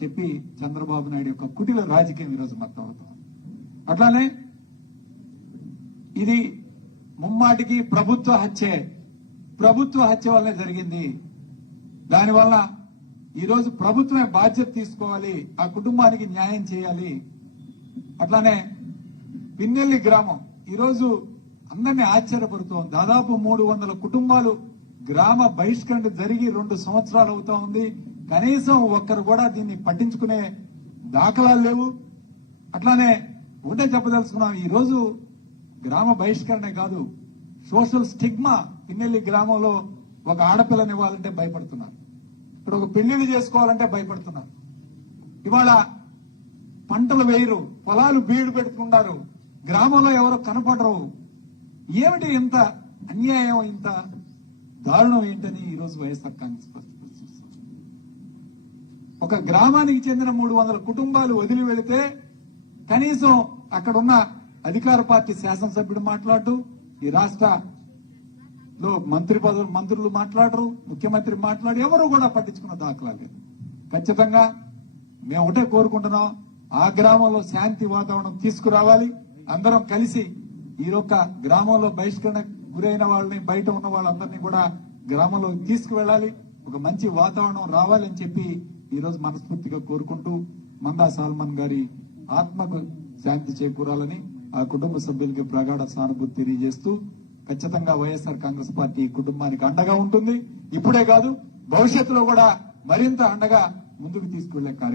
చెప్పి చంద్రబాబు నాయుడు యొక్క కుటిల రాజకీయం ఈరోజు మొత్తం అవుతాం. అట్లానే ఇది ముమ్మాటికి ప్రభుత్వ హత్య వల్లే జరిగింది. దానివల్ల ఈరోజు ప్రభుత్వమే బాధ్యత తీసుకోవాలి, ఆ కుటుంబానికి న్యాయం చేయాలి. అట్లానే పిన్నెల్లి గ్రామం ఈరోజు అందరినీ ఆశ్చర్యపడుతోంది. దాదాపు 300 కుటుంబాలు గ్రామ బహిష్కరణ జరిగి 2 సంవత్సరాలు అవుతా ఉంది. కనీసం ఒక్కరు కూడా దీన్ని పట్టించుకునే దాఖలాలు లేవు. అట్లానే ఒకటే చెప్పదలుచుకున్నాం, ఈ రోజు గ్రామ బహిష్కరణ కాదు, సోషల్ స్టిగ్మా. పిన్నెల్లి గ్రామంలో ఒక ఆడపిల్లని ఇవ్వాలంటే భయపడుతున్నారు, ఇక్కడ ఒక పెళ్లిళ్ళు చేసుకోవాలంటే భయపడుతున్నారు. ఇవాళ పంటలు వేయరు, పొలాలు బీడు పెట్టుకున్నారు, గ్రామంలో ఎవరో కనపడరు. ఏమిటి ఇంత అన్యాయం, ఇంత దారుణం ఏంటని ఈరోజు వైఎస్ఆర్ కాంగ్రెస్ పార్టీ చూస్తుంది. ఒక గ్రామానికి చెందిన 300 కుటుంబాలు వదిలి వెళితే కనీసం అక్కడున్న అధికార పార్టీ శాసనసభ్యుడు మాట్లాడు, ఈ రాష్ట్రంలో మంత్రులు మాట్లాడరు, ముఖ్యమంత్రి మాట్లాడి ఎవరు కూడా పట్టించుకున్న దాఖలాలు లేదు. ఖచ్చితంగా మేము ఒకటే కోరుకుంటున్నాం, ఆ గ్రామంలో శాంతి వాతావరణం తీసుకురావాలి. అందరం కలిసి ఈ యొక్క గ్రామంలో బహిష్కరణ గురైన వాళ్ళని, బయట ఉన్న వాళ్ళందరినీ కూడా గ్రామంలో తీసుకువెళ్ళాలి, ఒక మంచి వాతావరణం రావాలని చెప్పి ఈ రోజు మనస్ఫూర్తిగా కోరుకుంటూ మందా సాల్మన్ గారి ఆత్మకు శాంతి చేకూరాలని ఆ కుటుంబ సభ్యులకి ప్రగాఢ సానుభూతి తెలియజేస్తూ ఖచ్చితంగా వైఎస్ఆర్ కాంగ్రెస్ పార్టీ కుటుంబానికి అండగా ఉంటుంది. ఇప్పుడే కాదు, భవిష్యత్తులో కూడా మరింత అండగా ముందుకు తీసుకువెళ్లే కార్యక్రమం